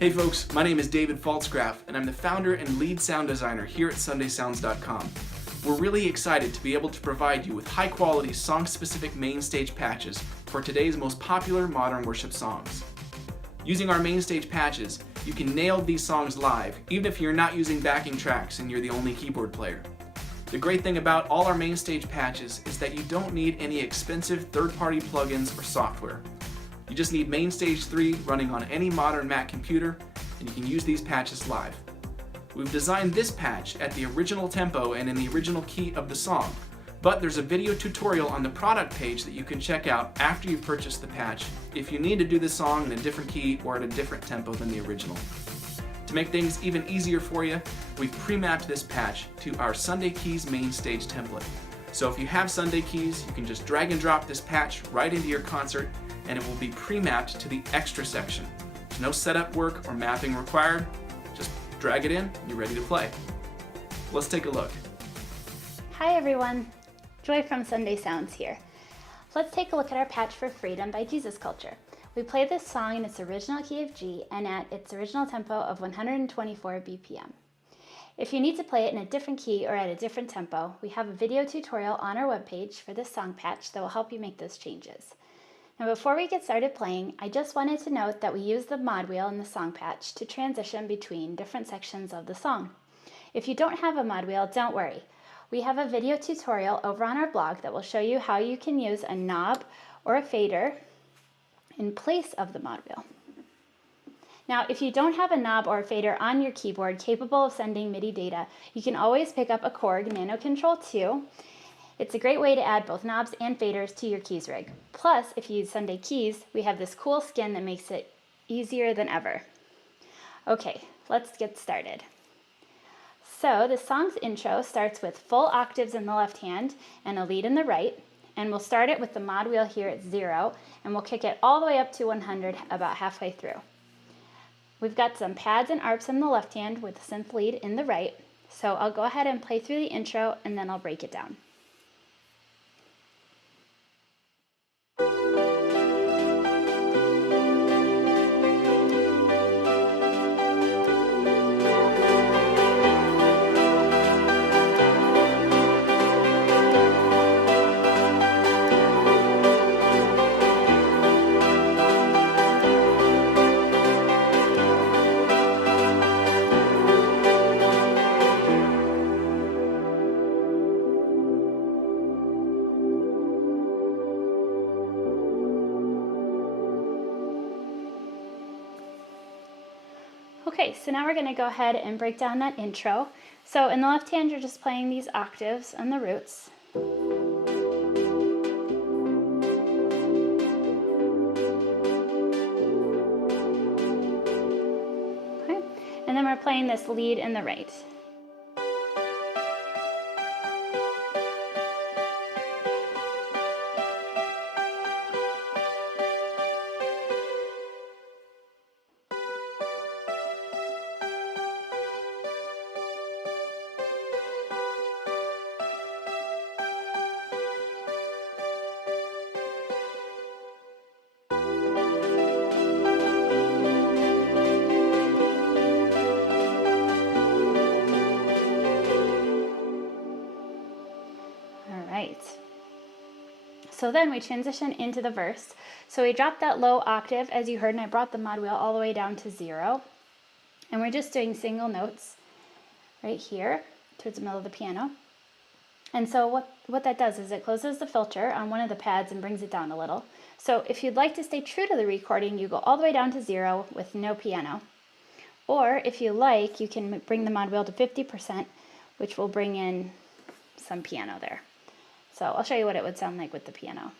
Hey folks, my name is David Faltzgraf, and I'm the founder and lead sound designer here at SundaySounds.com. We're really excited to be able to provide you with high-quality, song-specific MainStage patches for today's most popular modern worship songs. Using our MainStage patches, you can nail these songs live, even if you're not using backing tracks and you're the only keyboard player. The great thing about all our MainStage patches is that you don't need any expensive third-party plugins or software. You just need MainStage 3 running on any modern Mac computer, and you can use these patches live. We've designed this patch at the original tempo and in the original key of the song, but there's a video tutorial on the product page that you can check out after you've purchased the patch if you need to do the song in a different key or at a different tempo than the original. To make things even easier for you, we've pre-mapped this patch to our Sunday Keys MainStage template. So if you have Sunday Keys, you can just drag and drop this patch right into your concert, and it will be pre-mapped to the extra section. There's no setup work or mapping required. Just drag it in, and you're ready to play. Let's take a look. Hi everyone, Joy from Sunday Sounds here. Let's take a look at our patch for Freedom by Jesus Culture. We play this song in its original key of G and at its original tempo of 124 BPM. If you need to play it in a different key or at a different tempo, we have a video tutorial on our webpage for this song patch that will help you make those changes. Now before we get started playing, I just wanted to note that we use the mod wheel in the song patch to transition between different sections of the song. If you don't have a mod wheel, don't worry. We have a video tutorial over on our blog that will show you how you can use a knob or a fader in place of the mod wheel. Now, if you don't have a knob or a fader on your keyboard capable of sending MIDI data, you can always pick up a Korg Nano Control 2. It's a great way to add both knobs and faders to your keys rig. Plus, if you use Sunday Keys, we have this cool skin that makes it easier than ever. Okay, let's get started. So the song's intro starts with full octaves in the left hand and a lead in the right, and we'll start it with the mod wheel here at 0, and we'll kick it all the way up to 100 about halfway through. We've got some pads and arps in the left hand with the synth lead in the right, so I'll go ahead and play through the intro and then I'll break it down. Okay, so now we're going to go ahead and break down that intro. So in the left hand, you're just playing these octaves and the roots. Okay, and then we're playing this lead in the right. So then we transition into the verse. So we dropped that low octave, as you heard, and I brought the mod wheel all the way down to 0. And we're just doing single notes right here towards the middle of the piano. And so what that does is it closes the filter on one of the pads and brings it down a little. So if you'd like to stay true to the recording, you go all the way down to 0 with no piano. Or if you like, you can bring the mod wheel to 50%, which will bring in some piano there. So I'll show you what it would sound like with the piano.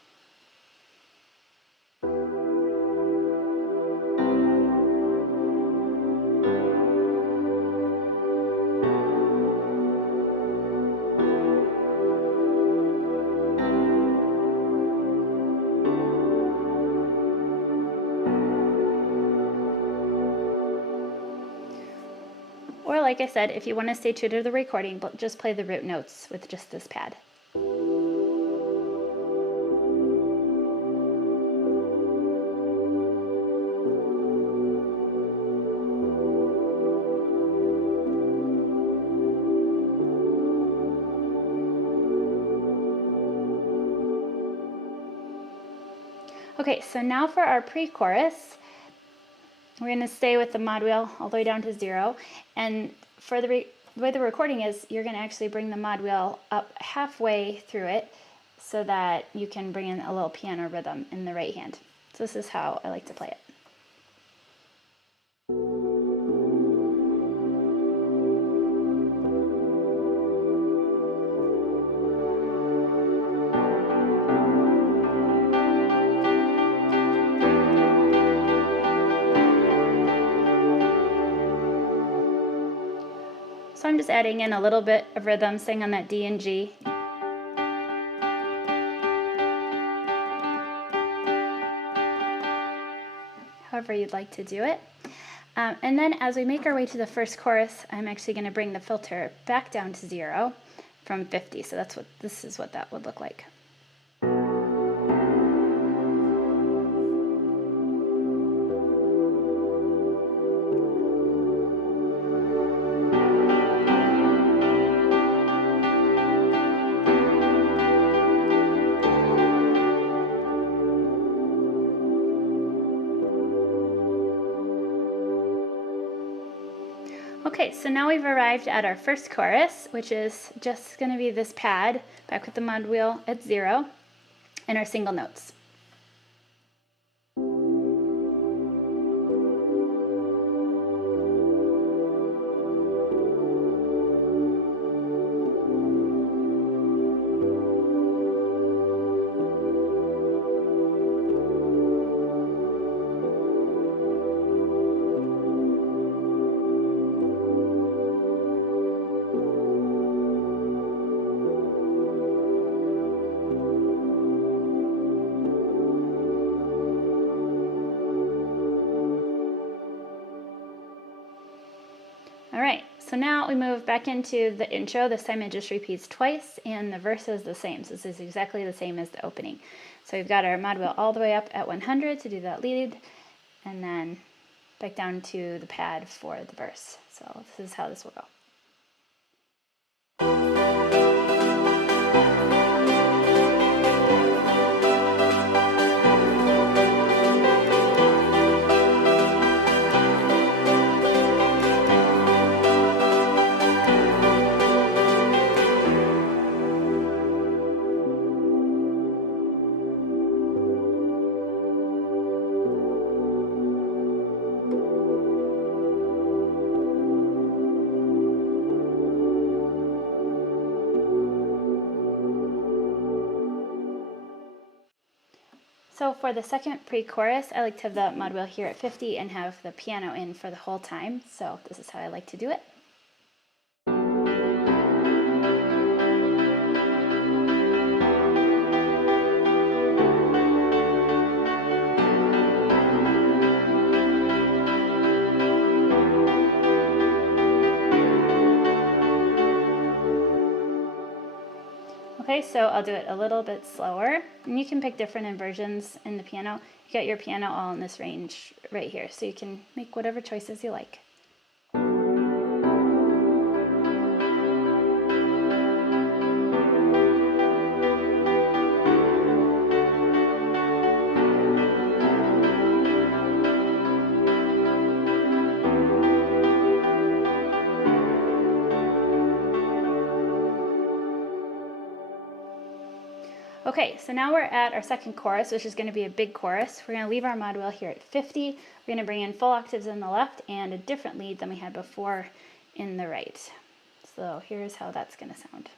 Or like I said, if you want to stay true to the recording, just play the root notes with just this pad. Okay, so now for our pre-chorus, we're going to stay with the mod wheel all the way down to 0. And for the way the recording is, you're going to actually bring the mod wheel up halfway through it so that you can bring in a little piano rhythm in the right hand. So this is how I like to play it. So I'm just adding in a little bit of rhythm, staying on that D and G. However you'd like to do it. And then as we make our way to the first chorus, I'm actually going to bring the filter back down to 0 from 50. So this is what that would look like. Okay, so now we've arrived at our first chorus, which is just going to be this pad, back with the mod wheel at 0, and our single notes. All right, so now we move back into the intro. This time it just repeats twice, and the verse is the same. So this is exactly the same as the opening. So we've got our mod wheel all the way up at 100 to do that lead, and then back down to the pad for the verse. So this is how this will go. So for the second pre-chorus, I like to have the mod wheel here at 50 and have the piano in for the whole time. So this is how I like to do it. Okay, so I'll do it a little bit slower, and you can pick different inversions in the piano. You got your piano all in this range right here, so you can make whatever choices you like. Okay, so now we're at our second chorus, which is going to be a big chorus. We're going to leave our mod wheel here at 50. We're going to bring in full octaves in the left and a different lead than we had before in the right. So here's how that's going to sound.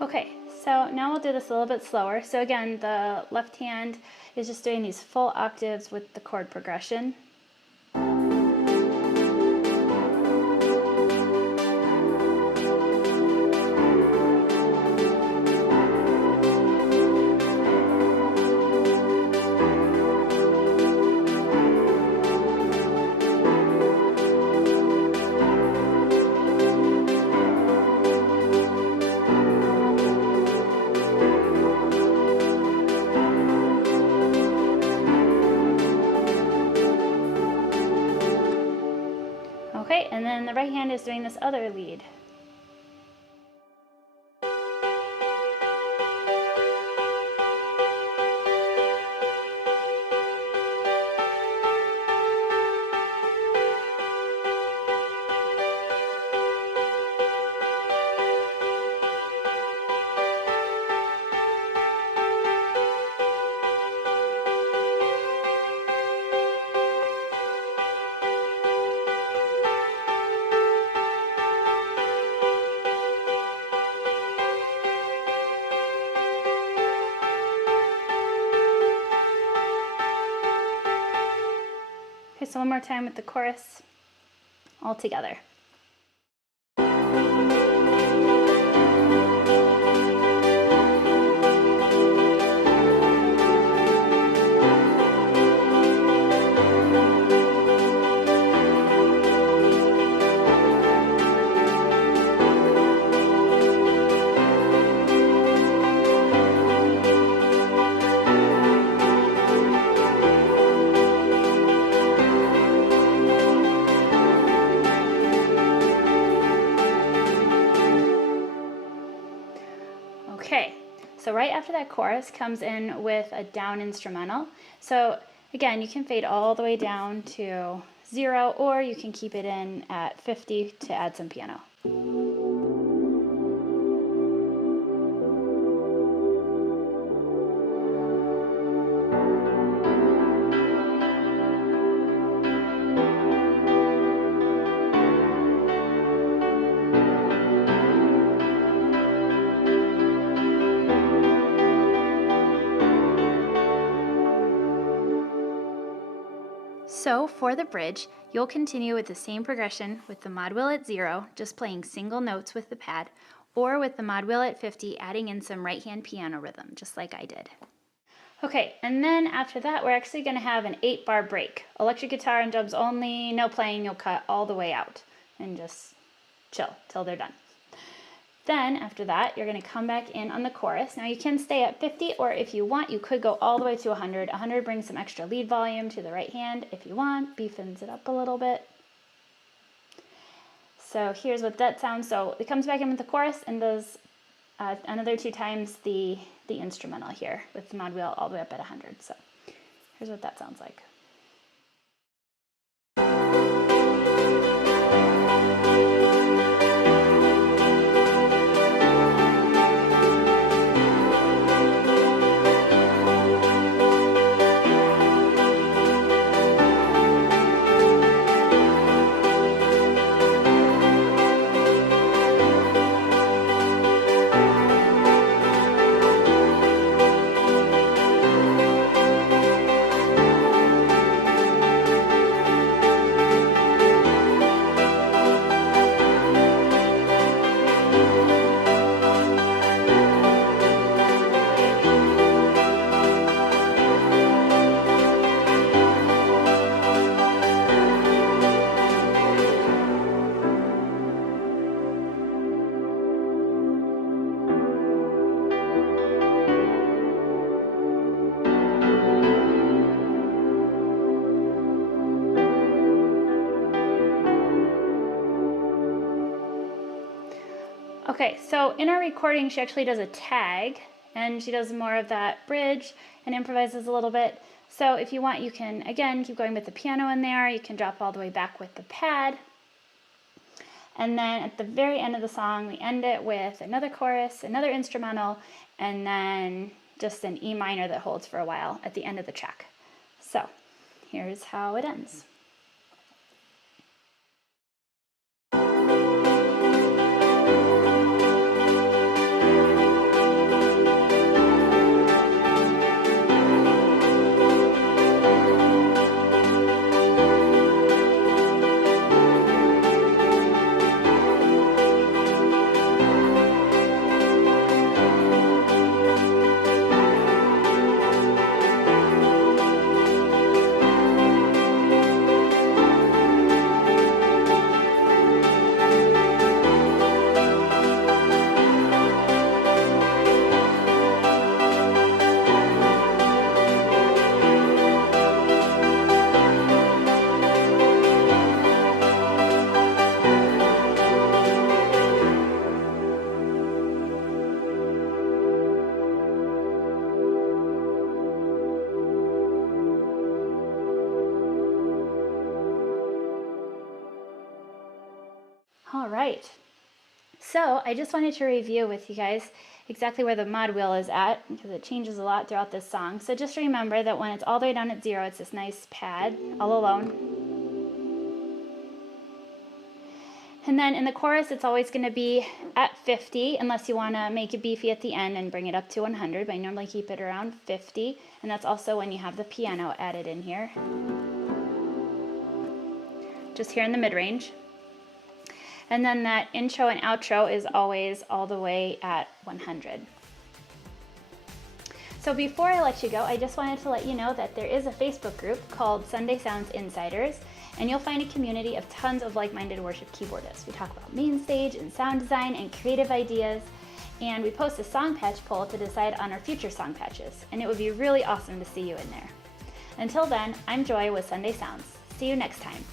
Okay, so now we'll do this a little bit slower. So again, the left hand is just doing these full octaves with the chord progression. right hand is doing this other lead. Okay, so one more time with the chorus all together. Okay, so right after that chorus comes in with a down instrumental. So again, you can fade all the way down to 0, or you can keep it in at 50 to add some piano. So for the bridge, you'll continue with the same progression with the mod wheel at 0, just playing single notes with the pad, or with the mod wheel at 50, adding in some right hand piano rhythm, just like I did. Okay, and then after that, we're actually going to have an 8-bar break. Electric guitar and drums only, no playing, you'll cut all the way out, and just chill till they're done. Then after that, you're going to come back in on the chorus. Now you can stay at 50, or if you want, you could go all the way to 100. 100 brings some extra lead volume to the right hand if you want, beefens it up a little bit. So here's what that sounds. So it comes back in with the chorus and does another 2 times the instrumental here with the mod wheel all the way up at 100. So here's what that sounds like. Okay, so in our recording, she actually does a tag, and she does more of that bridge and improvises a little bit. So if you want, you can, again, keep going with the piano in there. You can drop all the way back with the pad. And then at the very end of the song, we end it with another chorus, another instrumental, and then just an E minor that holds for a while at the end of the track. So here's how it ends. right. So I just wanted to review with you guys exactly where the mod wheel is at, because it changes a lot throughout this song. So just remember that when it's all the way down at 0, it's this nice pad, all alone. And then in the chorus, it's always going to be at 50, unless you want to make it beefy at the end and bring it up to 100, but I normally keep it around 50. And that's also when you have the piano added in here. Just here in the mid-range. And then that intro and outro is always all the way at 100. So before I let you go, I just wanted to let you know that there is a Facebook group called Sunday Sounds Insiders, and you'll find a community of tons of like-minded worship keyboardists. We talk about MainStage and sound design and creative ideas, and we post a song patch poll to decide on our future song patches, and it would be really awesome to see you in there. Until then, I'm Joy with Sunday Sounds. See you next time.